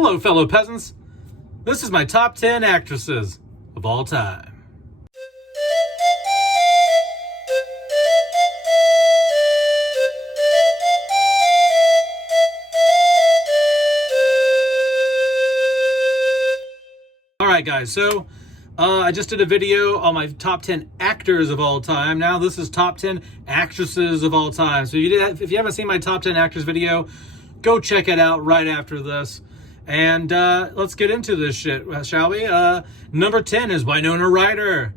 Hello, fellow peasants. This is my top 10 actresses of all time. Alright guys, so I just did a video on my top 10 actors of all time. Now this is top 10 actresses of all time. So if you haven't seen my top 10 actors video, go check it out right after this. And let's get into this shit, shall we? Number 10 is Winona Ryder.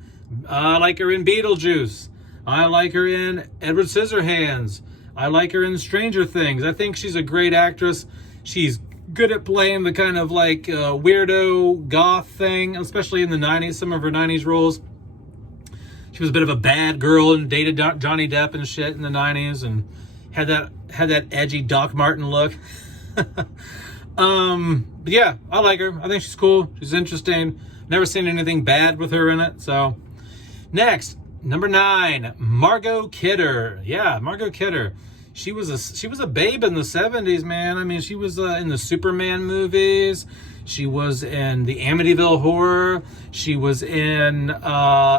I like her in Beetlejuice. I like her in Edward Scissorhands. I like her in Stranger Things. I think she's a great actress. She's good at playing the kind of like weirdo goth thing, especially in the 90s, some of her 90s roles. She was a bit of a bad girl and dated Johnny Depp and shit in the 90s and had that edgy Doc Martin look. But yeah, I like her. I think she's cool. She's interesting. Never seen anything bad with her in it. So next, number 9, Margot Kidder. Yeah, Margot Kidder. She was a babe in the 70s, man. I mean, she was in the Superman movies. She was in the Amityville Horror. She was in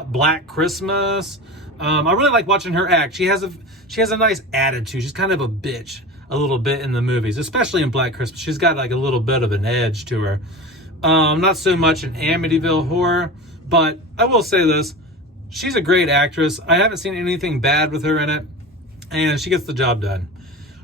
Black Christmas. I really like watching her act. She has a nice attitude. She's kind of a bitch a little bit in the movies, especially in Black Christmas. She's got like a little bit of an edge to her. Not so much in Amityville Horror, but I will say this. She's a great actress. I haven't seen anything bad with her in it, and she gets the job done.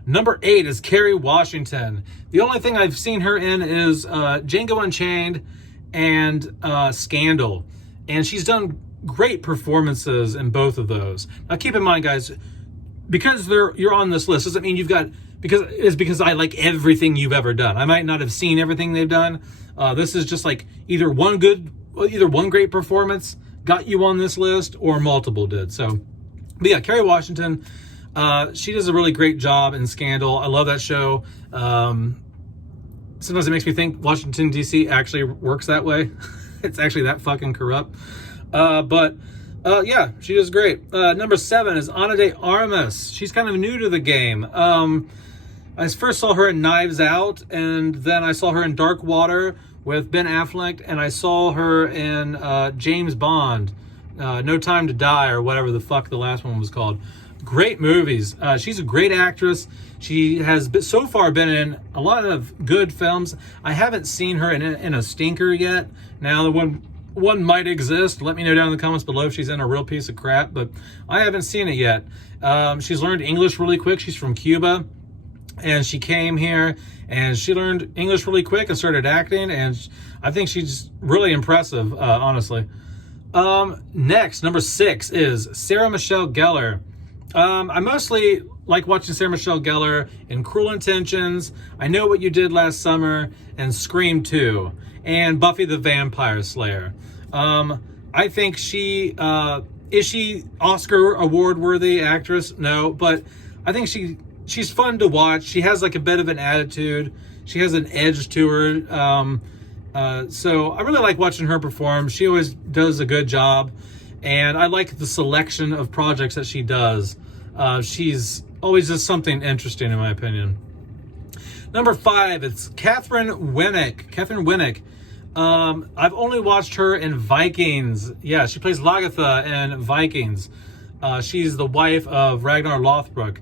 Number 8 is Kerry Washington. The only thing I've seen her in is Django Unchained and Scandal. And she's done great performances in both of those. Now keep in mind, guys, because you're on this list doesn't mean you've got, because I like everything you've ever done. I might not have seen everything they've done. This is just like either one great performance got you on this list or multiple did. So, but yeah, Kerry Washington, she does a really great job in Scandal. I love that show. Sometimes it makes me think Washington, D.C. actually works that way. It's actually that fucking corrupt. Yeah, she does great. Number 7 is Ana de Armas. She's kind of new to the game. I first saw her in Knives Out, and then I saw her in Dark Water with Ben Affleck, and I saw her in James Bond, No Time to Die, or whatever the fuck the last one was called. Great movies. She's a great actress. She has so far been in a lot of good films. I haven't seen her in a stinker yet. Now, the one might exist. Let me know down in the comments below if she's in a real piece of crap, but I haven't seen it yet. She's learned English really quick. She's from Cuba, and she came here, and she learned English really quick and started acting, and I think she's really impressive, honestly. Next, number 6 is Sarah Michelle Gellar. I mostly like watching Sarah Michelle Gellar in Cruel Intentions, I Know What You Did Last Summer, and Scream 2, and Buffy the Vampire Slayer. I think is she Oscar award worthy actress? No, but I think she's fun to watch. She has like a bit of an attitude. She has an edge to her. So I really like watching her perform. She always does a good job. And I like the selection of projects that she does. She's always does something interesting, in my opinion. Number 5, it's Catherine Winnick. Catherine Winnick. I've only watched her in Vikings. Yeah, she plays Lagertha in Vikings. She's the wife of Ragnar Lothbrok.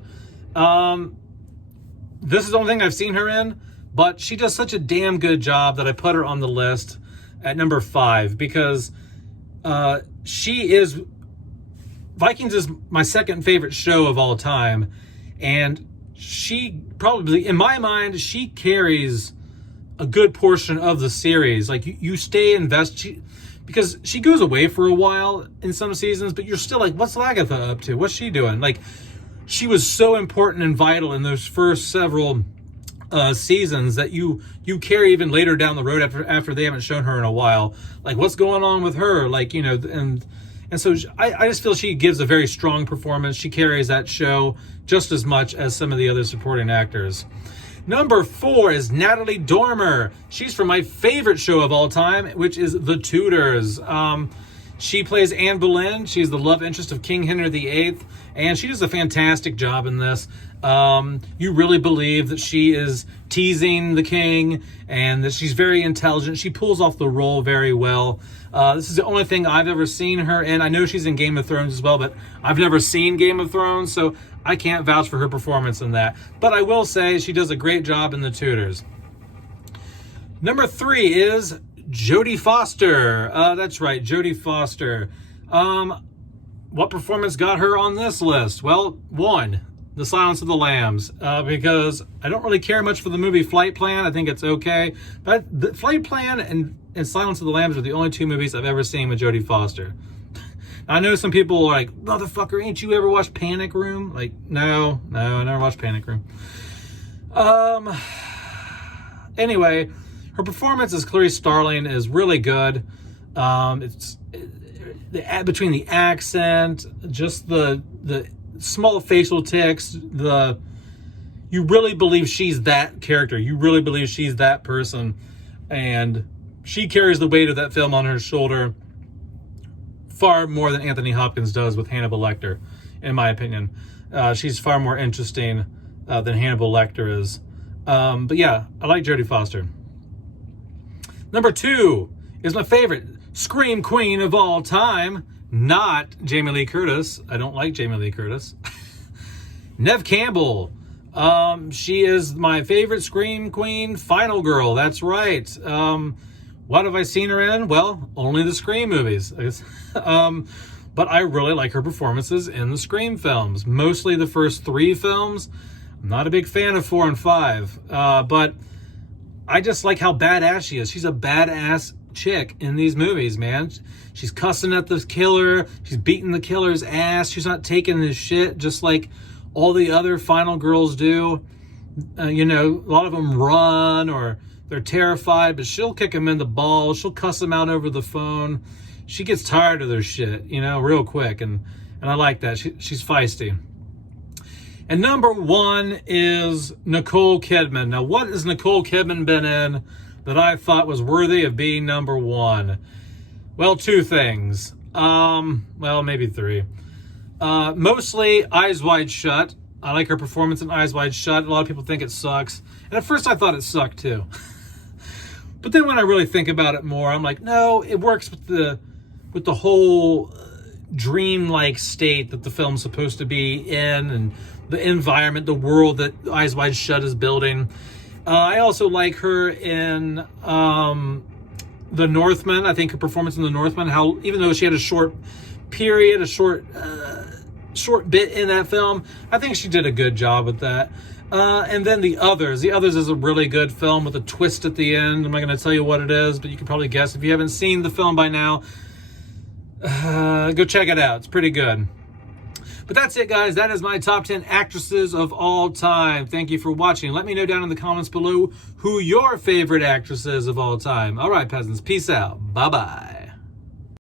This is the only thing I've seen her in, but she does such a damn good job that I put her on the list at number 5 because Vikings is my second favorite show of all time, and she probably, in my mind, she carries a good portion of the series. Like you stay invested because she goes away for a while in some seasons, but you're still like, what's Lagertha up to? What's she doing? Like, she was so important and vital in those first several seasons that you carry even later down the road after they haven't shown her in a while. Like, what's going on with her? Like, you know, and so I just feel she gives a very strong performance. She carries that show just as much as some of the other supporting actors. Number 4 is Natalie Dormer. She's from my favorite show of all time, which is The Tudors. She plays Anne Boleyn. She's the love interest of King Henry VIII, and she does a fantastic job in this. You really believe that she is teasing the king and that she's very intelligent. She pulls off the role very well. This is the only thing I've ever seen her in. I know she's in Game of Thrones as well, but I've never seen Game of Thrones, so I can't vouch for her performance in that. But I will say she does a great job in The Tudors. Number 3 is Jodie Foster. That's right, Jodie Foster. What performance got her on this list? Well, 1, The Silence of the Lambs, because I don't really care much for the movie Flight Plan. I think it's okay. But the Flight Plan and Silence of the Lambs are the only 2 movies I've ever seen with Jodie Foster. I know some people are like, motherfucker, ain't you ever watched Panic Room? Like, no, I never watched Panic Room. Anyway, her performance as Clarice Starling is really good. Between the accent, just the small facial tics, you really believe she's that character. You really believe she's that person. And she carries the weight of that film on her shoulder far more than Anthony Hopkins does with Hannibal Lecter, in my opinion. She's far more interesting than Hannibal Lecter is. But yeah, I like Jodie Foster. Number 2 is my favorite Scream Queen of all time, not Jamie Lee Curtis. I don't like Jamie Lee Curtis. Neve Campbell. She is my favorite Scream Queen, Final Girl. That's right. What have I seen her in? Well, only the Scream movies. But I really like her performances in the Scream films. Mostly the first 3 films. I'm not a big fan of 4 and 5. But I just like how badass she is. She's a badass chick in these movies, man. She's cussing at the killer. She's beating the killer's ass. She's not taking his shit just like all the other final girls do. A lot of them run or they're terrified, but she'll kick them in the balls. She'll cuss them out over the phone. She gets tired of their shit, real quick. And I like that. She's feisty. And number 1 is Nicole Kidman. Now, what has Nicole Kidman been in that I thought was worthy of being number 1? Well, 2 things. Maybe 3. Mostly Eyes Wide Shut. I like her performance in Eyes Wide Shut. A lot of people think it sucks. And at first I thought it sucked too. But then when I really think about it more, I'm like, no, it works with the whole dream-like state that the film's supposed to be in and the environment, the world that Eyes Wide Shut is building. I also like her in The Northman. I think her performance in The Northman, how even though she had a short period, a short bit in that film, I think she did a good job with that. And then The Others. The Others is a really good film with a twist at the end. I'm not going to tell you what it is, but you can probably guess. If you haven't seen the film by now, go check it out. It's pretty good. But that's it, guys. That is my top 10 actresses of all time. Thank you for watching. Let me know down in the comments below who your favorite actress is of all time. All right, peasants. Peace out. Bye-bye.